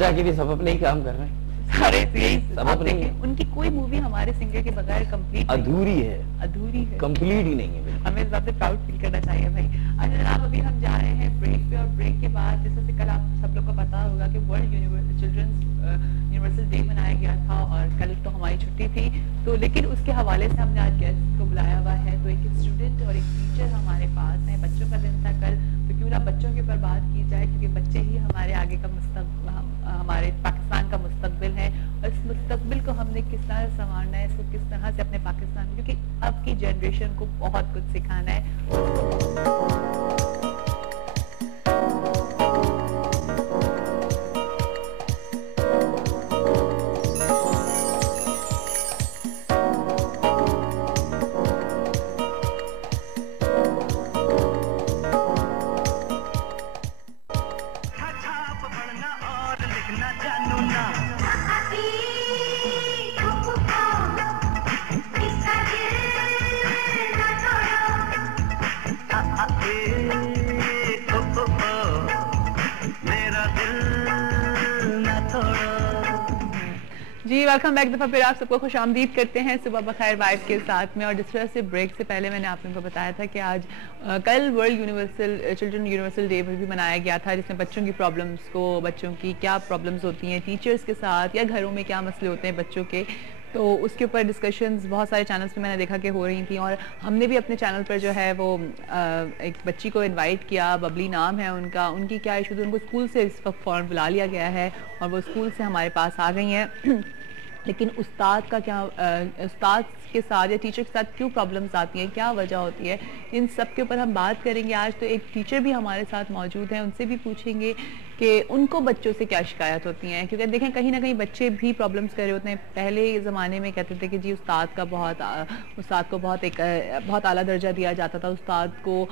जाके भी सब अपने ही काम कर रहे हैं, सारे सब अपने ही। उनकी कोई मूवी हमारे सिंगर के बगैर कंप्लीट अधूरी है, कंप्लीट ही नहीं है। हमें इस बात से प्राउड फील करना चाहिए भाई। अच्छा जनाब, अभी हम जा रहे हैं ब्रेक पे, और ब्रेक के बाद जैसे से कल आप सब लोग को पता होगा कि वर्ल्ड चिल्ड्रंस यूनिवर्सल डे मनाया गया था, और कल तो हमारी छुट्टी थी, तो लेकिन उसके हवाले से हमने आज गेस्ट को बुलाया हुआ है। तो एक स्टूडेंट और एक टीचर हमारे पास है। बच्चों का दिन था कल, तो क्यों ना बच्चों के ऊपर बात की जाए, क्योंकि बच्चे ही हमारे आगे का हमारे पाकिस्तान का मुस्तकबिल है, और इस मुस्तकबिल को हमने किस तरह संवारना है, इसको किस तरह से अपने पाकिस्तान, क्योंकि अब की जनरेशन को बहुत कुछ सिखाना है। जी वेलकम बैक। दफ़ा फिर आप सबको खुशामदीद करते हैं सुबह बखैर वाइब के साथ में। और जिस तरह से ब्रेक से पहले मैंने आप लोगों को बताया था कि आज कल world universal children universal day भी मनाया गया था, जिसमें बच्चों की प्रॉब्लम्स को, बच्चों की क्या प्रॉब्लम्स होती हैं टीचर्स के साथ या घरों में क्या मसले होते हैं बच्चों के, तो उसके ऊपर डिस्कशंस बहुत सारे चैनल्स पे मैंने देखा कि हो रही थी। और हमने भी अपने चैनल पर जो है वो एक बच्ची को इनवाइट किया, बबली नाम है उनका, उनकी क्या इशू थी, उनको स्कूल से इस वक्त फ़ौरन बुला लिया गया है और वो स्कूल से हमारे पास आ गई हैं। लेकिन उस्ताद का क्या, उस्ताद के साथ या टीचर के साथ क्यों प्रॉब्लम्स आती हैं, क्या वजह होती है, इन सब के ऊपर हम बात करेंगे आज। तो एक टीचर भी हमारे साथ मौजूद हैं, उनसे भी पूछेंगे कि उनको बच्चों से क्या शिकायत होती हैं, क्योंकि देखें कहीं ना कहीं बच्चे भी प्रॉब्लम्स कर रहे होते हैं। पहले ज़माने में कहते थे कि जी उस्ताद को बहुत आला दर्जा दिया जाता था, उस्ताद को,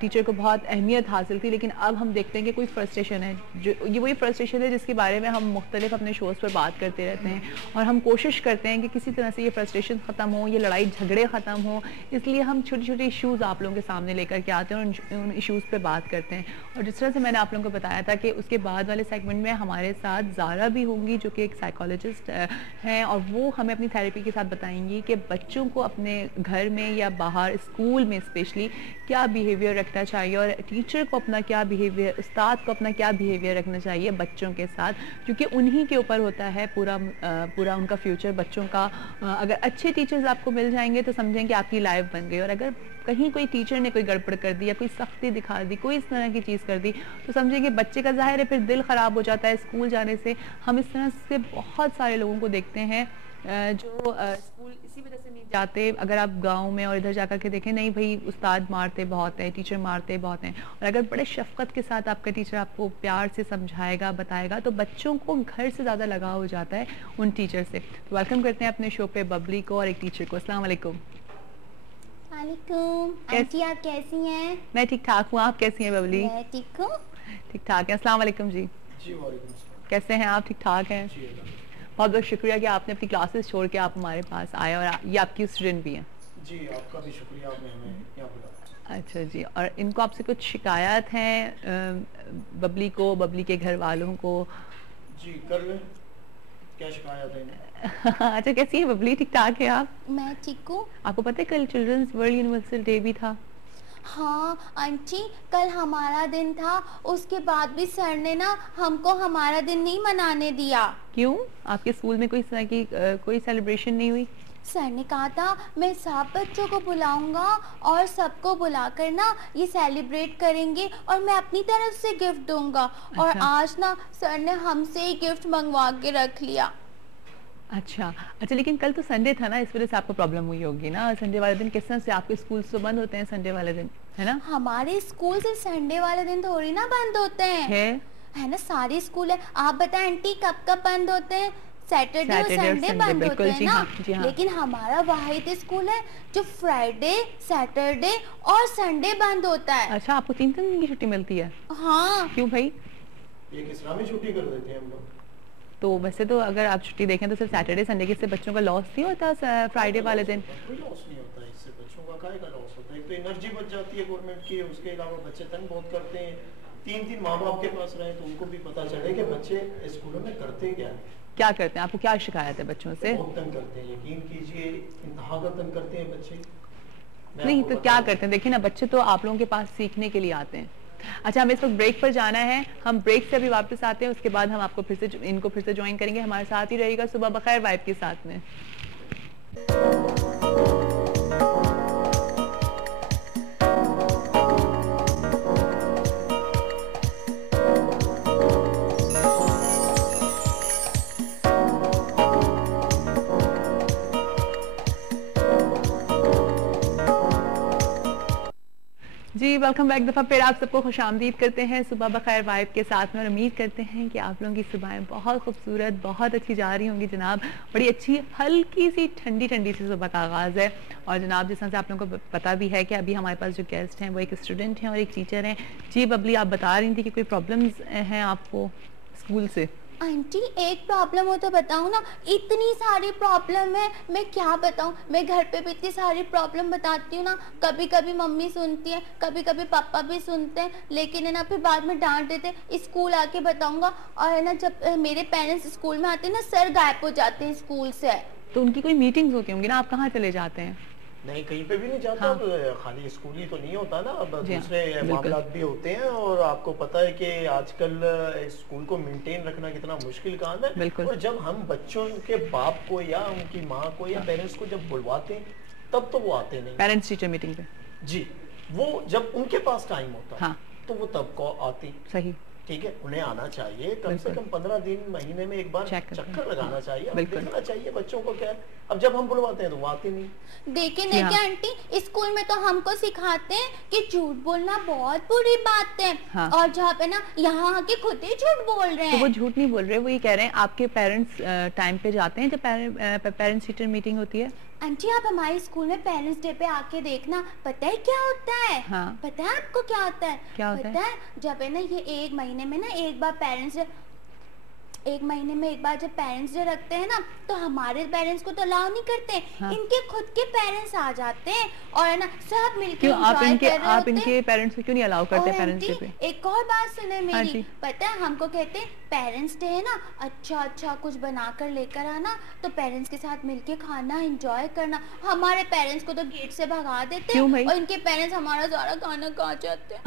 टीचर को बहुत अहमियत हासिल थी। लेकिन अब हम देखते हैं कि कोई फ्रस्ट्रेशन है, जो ये वही फ्रस्ट्रेशन है जिसके बारे में हम मुख्तलिफ अपने शोज़ पर बात करते रहते हैं और हम कोशिश करते हैं कि किसी तरह से ये फ्रस्ट्रेशन ख़त्म हो, ये लड़ाई झगड़े ख़त्म हो। इसलिए हम छोटे छोटे इश्यूज़ आप लोगों के सामने लेकर के आते हैं और उन इश्यूज़ पे बात करते हैं। और जिस तरह से मैंने आप लोगों को बताया था कि उसके बाद वाले सेगमेंट में हमारे साथ ज़ारा भी होंगी, जो कि एक साइकोलॉजिस्ट हैं, और वो हमें अपनी थेरेपी के साथ बताएंगी कि बच्चों को अपने घर में या बाहर स्कूल में स्पेशली क्या बिहेवियर रखना चाहिए और टीचर को अपना क्या बिहेवियर, उस्ताद को अपना क्या बिहेवियर रखना चाहिए बच्चों के साथ, क्योंकि उन्हीं के ऊपर होता है पूरा उनका फ्यूचर बच्चों का। अगर अच्छे टीचर्स आपको मिल जाएंगे तो समझें कि आपकी लाइफ बन गई, और अगर कहीं कोई टीचर ने कोई गड़बड़ कर दी या कोई सख्ती दिखा दी, कोई इस तरह की चीज़ कर दी, तो समझें कि बच्चे का ज़ाहिर है फिर दिल ख़राब हो जाता है स्कूल जाने से। हम इस तरह से बहुत सारे लोगों को देखते हैं जो स्कूल इसी वजह से नहीं जाते। अगर आप गांव में और इधर जाकर के देखें, नहीं भाई उस्ताद मारते बहुत हैं, टीचर मारते बहुत हैं, और अगर बड़े शफकत के साथ आपका टीचर आपको प्यार से समझाएगा, बताएगा, तो बच्चों को घर से ज़्यादा लगाव हो जाता है उन टीचर से। तो वेलकम करते हैं अपने शो पे बबली को और एक टीचर को। अस्सलाम वालेकुम। आंटी आप कैसी हैं? मैं ठीक ठाक हूँ, आप कैसी हैं बबली? मैं ठीक हूँ। ठीक ठाक है। अस्सलाम वालेकुम जी। जी वालेकुम अस्सलाम। कैसे हैं आप? ठीक ठाक हैं। बहुत बहुत शुक्रिया कि आपने अपनी क्लासेस छोड़ के आप हमारे पास आए, और ये आपकी स्टूडेंट भी हैं। जी आपका भी शुक्रिया, आपने हमें यहाँ बुलाया। अच्छा जी। और इनको आपसे कुछ शिकायत हैं बबली को, बबली के घर वालों को? जी कर लें, क्या शिकायत है इन्हें? अच्छा, कैसी है बबली? ठीक ठाक है आप? मैं ठीक हूँ। आपको पता है कल चिल्ड्रंस वर्ल्ड यूनिवर्सल डे भी था? हाँ आंटी, कल हमारा दिन था, उसके बाद भी सर ने ना हमको हमारा दिन नहीं मनाने दिया। क्यों? आपके स्कूल में कोई इस तरह की कोई सेलिब्रेशन नहीं हुई? सर ने कहा था मैं सब बच्चों को बुलाऊंगा और सबको बुलाकर ना ये सेलिब्रेट करेंगे और मैं अपनी तरफ से गिफ्ट दूंगा। और अच्छा। आज ना सर ने हमसे ही गिफ्ट मंगवा के रख लिया। अच्छा, लेकिन कल तो संडे था ना, इस वजह से आपको प्रॉब्लम हुई होगी ना। संडे वाले दिन किस तरह से आपके स्कूल तो बंद होते हैं संडे वाले दिन, है ना? हमारे स्कूल से संडे वाले दिन थोड़ी ना बंद होते हैं, है ना? सारे स्कूल है। आप बताएं आंटी कब कब बंद होते हैं? सैटरडे और संडे बंद होते हैं ना। जी हाँ। लेकिन हमारा वाहिद स्कूल है जो फ्राइडे, सैटरडे और संडे बंद होता है। अच्छा, आपको 3 दिन की छुट्टी मिलती है? हाँ। क्यों भाई? एक इस्लामी छुट्टी कर देते हैं हम लोग। तो वैसे तो अगर आप छुट्टी देखें तो सिर्फ सैटरडे संडे के, इससे बच्चों का लॉस नहीं होता फ्राइडे वाले दिन? कोई लॉस नहीं होता, इससे बच्चों का काहे का लॉस होता है? एक तो एनर्जी बच जाती है गवर्नमेंट की, उसके अलावा बच्चे तंग बहुत करते हैं। 3 माँ बाप के पास रहे तो उनको भी पता चले कि बच्चे स्कूलों में करते क्या है, क्या करते हैं। आपको क्या शिकायत है बच्चों से? बहुत तंग करते हैं, यकीन कीजिए इंतहा का तंग करते हैं बच्चे। नहीं तो क्या करते हैं? देखिए ना, बच्चे तो आप लोगों के पास सीखने के लिए आते हैं। अच्छा, हमें इस वक्त ब्रेक पर जाना है, हम ब्रेक से अभी वापस आते हैं, उसके बाद हम आपको इनको फिर से ज्वाइन करेंगे। हमारे साथ ही रहेगा सुबह बखैर वाइब के साथ में। जी वेलकम बैक। दफ़ा फिर आप सबको खुशामदीद करते हैं सुबह बखैर वाइब के साथ में, और उम्मीद करते हैं कि आप लोगों की सुबहें बहुत खूबसूरत, बहुत अच्छी जा रही होंगी जनाब। बड़ी अच्छी हल्की सी ठंडी ठंडी सी सुबह का आगाज़ है। और जनाब जिस तरह से आप लोगों को पता भी है कि अभी हमारे पास जो गेस्ट हैं वो एक स्टूडेंट हैं और एक टीचर हैं। जी बबली, आप बता रही थी कि कोई प्रॉब्लम्स हैं आपको स्कूल से? आंटी एक प्रॉब्लम हो तो बताऊं ना, इतनी सारी प्रॉब्लम है, मैं क्या बताऊं। मैं घर पे भी इतनी सारी प्रॉब्लम बताती हूँ ना, कभी कभी मम्मी सुनती है, कभी कभी पापा भी सुनते हैं, लेकिन है ना फिर बाद में डांट देते। स्कूल आके बताऊंगा, और है ना जब मेरे पेरेंट्स स्कूल में आते हैं ना, सर गायब हो जाते हैं स्कूल से। तो उनकी कोई मीटिंग्स होती होंगी ना, आप कहाँ चले जाते हैं? नहीं, कहीं पे भी नहीं जाता। हाँ। अब खाली स्कूल ही तो नहीं होता ना, अब जी हाँ, दूसरे बिल्कुल। मामलात भी होते हैं। और आपको पता है कि आजकल स्कूल को मेंटेन रखना कितना मुश्किल काम है। बिल्कुल। और जब हम बच्चों के बाप को या उनकी माँ को या पेरेंट्स को जब बुलवाते हैं, तब तो वो आते नहीं। पेरेंट्स टीचर मीटिंग पे जी, वो जब उनके पास टाइम होता है हाँ। तो वो तब को आती। सही, ठीक है, उन्हें आना चाहिए, कम से कम 15 दिन महीने में एक बार चक्कर लगाना चाहिए, देखना चाहिए बच्चों को क्या है। अब जब हम बुलवाते हैं तो वो आते नहीं। देखिए आंटी, स्कूल में तो हमको सिखाते हैं कि झूठ बोलना बहुत बुरी बात है। हाँ। और जहाँ पे ना यहाँ आके खुद ही झूठ बोल रहे हैं। तो वो झूठ नहीं बोल रहे, वो ये कह रहे हैं आपके पेरेंट्स टाइम पे जाते हैं जब पेरेंट्स टीचर मीटिंग होती है? आंटी आप हमारे स्कूल में पेरेंट्स डे पे आके देखना, पता है क्या होता है? हाँ। पता है आपको क्या होता है? क्या होता है? जब है ना ये एक महीने में ना एक बार जब पेरेंट्स डे रखते हैं ना, तो हमारे पेरेंट्स को तो अलाउ नहीं करते। हाँ। इनके खुद के पेरेंट्स आ जाते हैं और है ना सब मिलके आप इनके पेरेंट्स को क्यों नहीं अलाउ करते पेरेंट्स डे पे? एक और बात सुने मेरी, पता है हमको कहते हैं पेरेंट्स डे है ना, अच्छा कुछ बना कर लेकर आना, तो पेरेंट्स के साथ मिलके खाना एंजॉय करना। हमारे पेरेंट्स को तो गेट से भगा देते हैं और इनके पेरेंट्स हमारा सारा खाना खा जाते हैं।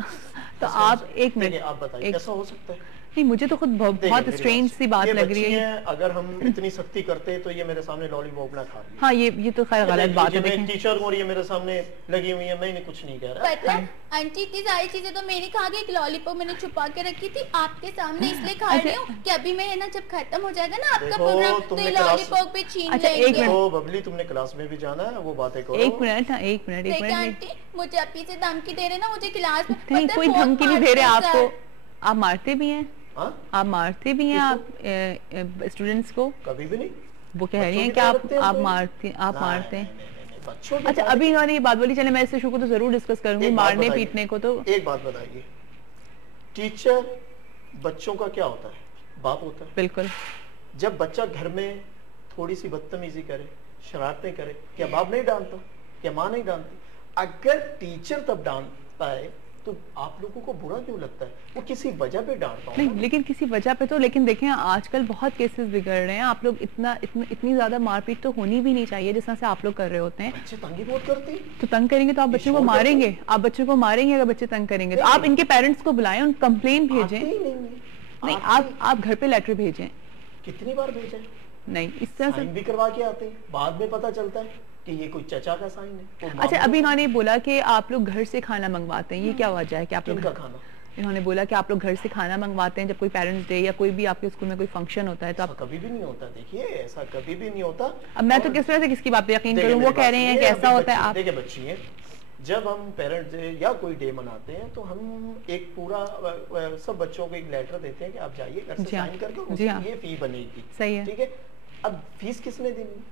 तो आप एक मिनट, आप बताइए कैसा हो सकता है? नहीं, मुझे तो खुद बहुत स्ट्रेंज सी बात लग रही है। अगर हम इतनी सख्ती करते तो ये मेरे सामने लॉलीपॉप ना खा रही। हाँ, ये तो खैर गलत बात है। मैं टीचर हूँ और ये मेरे सामने लगी हुई है, मैंने कुछ नहीं कह रहा। पता है आंटी, इतनी सारी चीजें तो मैंने खा के, एक लॉलीपॉप मैंने छुपा के रखी थी आपके सामने, इसलिए खा रही हूँ कि अभी मैं है ना जब खत्म हो जाएगा ना आपका प्रोग्राम तो ये लॉलीपॉप भी छीन लेंगे। तो बबली तुमने क्लास में भी जाना है, वो बातें करो। एक मिनट आंटी, मुझे अभी से धमकी दे रहे ना, मुझे क्लास में नहीं, कोई धमकी नहीं दे रहे आपको। आप मारते भी हैं? आप मारते भी हैं आप स्टूडेंट्स को? कभी भी नहीं। वो कह रही हैं कि आप मारते हैं। अच्छा, अभी इन्होंने ये बात बोली, चले मैं इस इशू को तो जरूर डिस्कस करूंगी, मारने पीटने को। तो एक बात बताइए, टीचर बच्चों का क्या होता है? बाप होता है। बिल्कुल। जब बच्चा घर में थोड़ी सी बदतमीजी करे, शरारतें करे, क्या बाप नहीं डांटता? क्या माँ नहीं डांटती? अगर टीचर तब डांटता है तो आप लोगों को बुरा क्यों लगता है? वो किसी वजह पे डांटता है। नहीं, लेकिन किसी वजह पे तो, लेकिन देखें आजकल बहुत केसेस बिगड़ रहे हैं। आप लोग इतनी ज्यादा मारपीट तो होनी भी नहीं चाहिए जिस तरह से आप लोग कर रहे होते हैं। बच्चे तंग बहुत करते हैं। तो तंग करेंगे तो आप बच्चों को मारेंगे? आप बच्चों को मारेंगे अगर बच्चे तंग करेंगे तो? आप इनके पेरेंट्स को बुलाएं, उन कंप्लेन भेजें। नहीं, आप घर पे लेटर भेजें। कितनी बार भेजें? नहीं, इस तरह से भी करवा के आते हैं, बाद में पता चलता है कि ये कोई चचा का साइन है। अच्छा, अभी इन्होंने बोला कि आप लोग घर से खाना मंगवाते हैं, ये क्या वजह है कि आप लोग का खाना? इन्होंने बोला कि आप लोग घर से खाना मंगवाते हैं जब कोई पेरेंट्स डे या कोई भी आपके स्कूल में कोई फंक्शन होता है तो आप? कभी भी नहीं होता। देखिए, ऐसा कभी भी नहीं होता। अब मैं तो किस तरह से किसकी बात पे यकीन करूं? वो कह रहे हैं कि ऐसा होता है। आप देखिए बच्ची है, जब हम पेरेंट्स डे या कोई डे मनाते हैं तो हम एक पूरा सब बच्चों को एक लेटर देते हैं कि आप जाइए घर से साइन करके, ये फी बनेगी। सही है, ठीक है। अब फीस किसने देनी?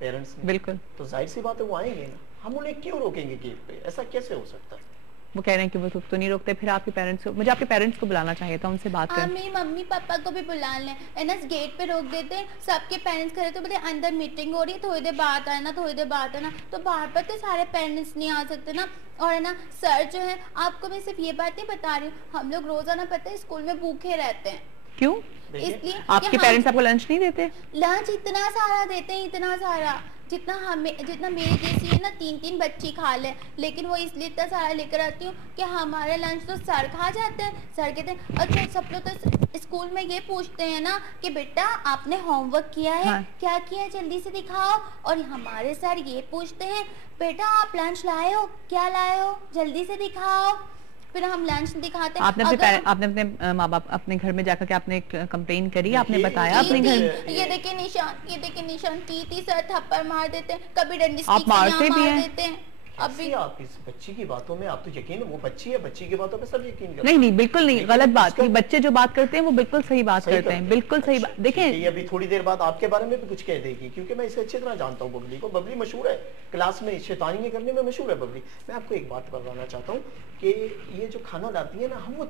पेरेंट्स ने। बिल्कुल। तो जाहिर सी बात है वो आएंगे ना, हम उन्हें क्यों रोकेंगे गेट पे? ऐसा कैसे हो सकता है? वो कह रहे हैं कि वो तो नहीं रोकते। फिर आपके पेरेंट्स को, मुझे आपके पेरेंट्स को बुलाना चाहिए था, उनसे बात करें। मेरी मम्मी पापा को भी बुला लें, है ना, गेट पे रोक देते हैं। सबके पेरेंट्स करे तो बोले अंदर मीटिंग हो रही है, थोड़ी देर बाद आना, थोड़ी देर बाद आना। तो बाहर पर तो सारे पेरेंट्स नहीं आ सकते ना। और है ना सर जो है, आपको मैं सिर्फ ये बात नहीं बता रही हूँ, हम लोग रोजाना पता है स्कूल में भूखे रहते हैं। क्यों? इसलिए आपके पेरेंट्स आपको लंच नहीं देते? लंच इतना सारा देते हैं, इतना सारा, जितना मेरी जैसी है ना 3-3 बच्ची खा ले। लेकिन वो इसलिए इतना सारा लेकर आती हूँ कि हमारा लंच तो सर खा जाते हैं। सर कहते हैं अच्छा, सब लोग तो स्कूल में ये पूछते हैं ना कि बेटा आपने होमवर्क किया है? हाँ। क्या किया है जल्दी से दिखाओ। और हमारे सर ये पूछते हैं बेटा आप लंच लाए हो? क्या लाए हो? जल्दी से दिखाओ। फिर हम लंच दिखाते हैं। आपने अपने माँ बाप अपने घर में जाकर के आपने कंप्लेन करी? आपने बताया अपने घर? ये देखिए निशान, टी सर थप्पड़ मार देते हैं, कभी डंडी आप मारते भी हैं? देते हैं। अभी आप इस बच्ची की बातों में, आप तो यकीन, वो बच्ची है, बच्ची की बातों पे सब यकीन करते हैं। नहीं, बिल्कुल नहीं, गलत बात। बच्चे जो बात करते हैं वो बिल्कुल सही बात करते हैं, बिल्कुल सही बात। देखें, अभी थोड़ी देर बाद आपके बारे में भी कुछ कह देगी, क्योंकि मैं इसे अच्छी तरह जानता हूँ बबली को। बबली मशहूर है क्लास में शैतानी करने में, मशहूर है बबली। मैं आपको एक बात बताना चाहता हूँ कि ये जो खाना लाती है ना, हम वो